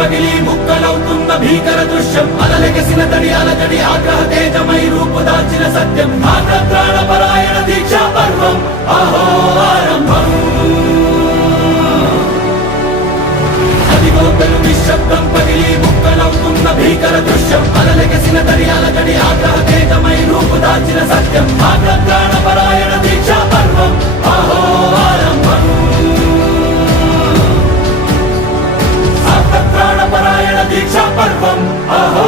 పగిలి ముక్కలవుతున్న భీకర దృశ్యం అలలెగసిన తడి అలజడి ఆగ్రహ తేజమై రూపుదాల్చిన సత్యం ఆగ్రత్రాణ పరాయణ దీక్షా పర్వం అహో ఆరంభం అదిగో పెను నిశ్శబ్దం పగిలి ముక్కలవుతున్న భీకర దృశ్యం అలలెగసిన తడి అలజడి ఆగ్రహ తేజమై రూపుదాల్చిన సత్యం ఆగ్రత్రాణ పరాయణ దీక్షా పర్వం అహో ఆరంభం ఆగ్రత్రాణ పరాయణ దీక్షా పర్వం అహో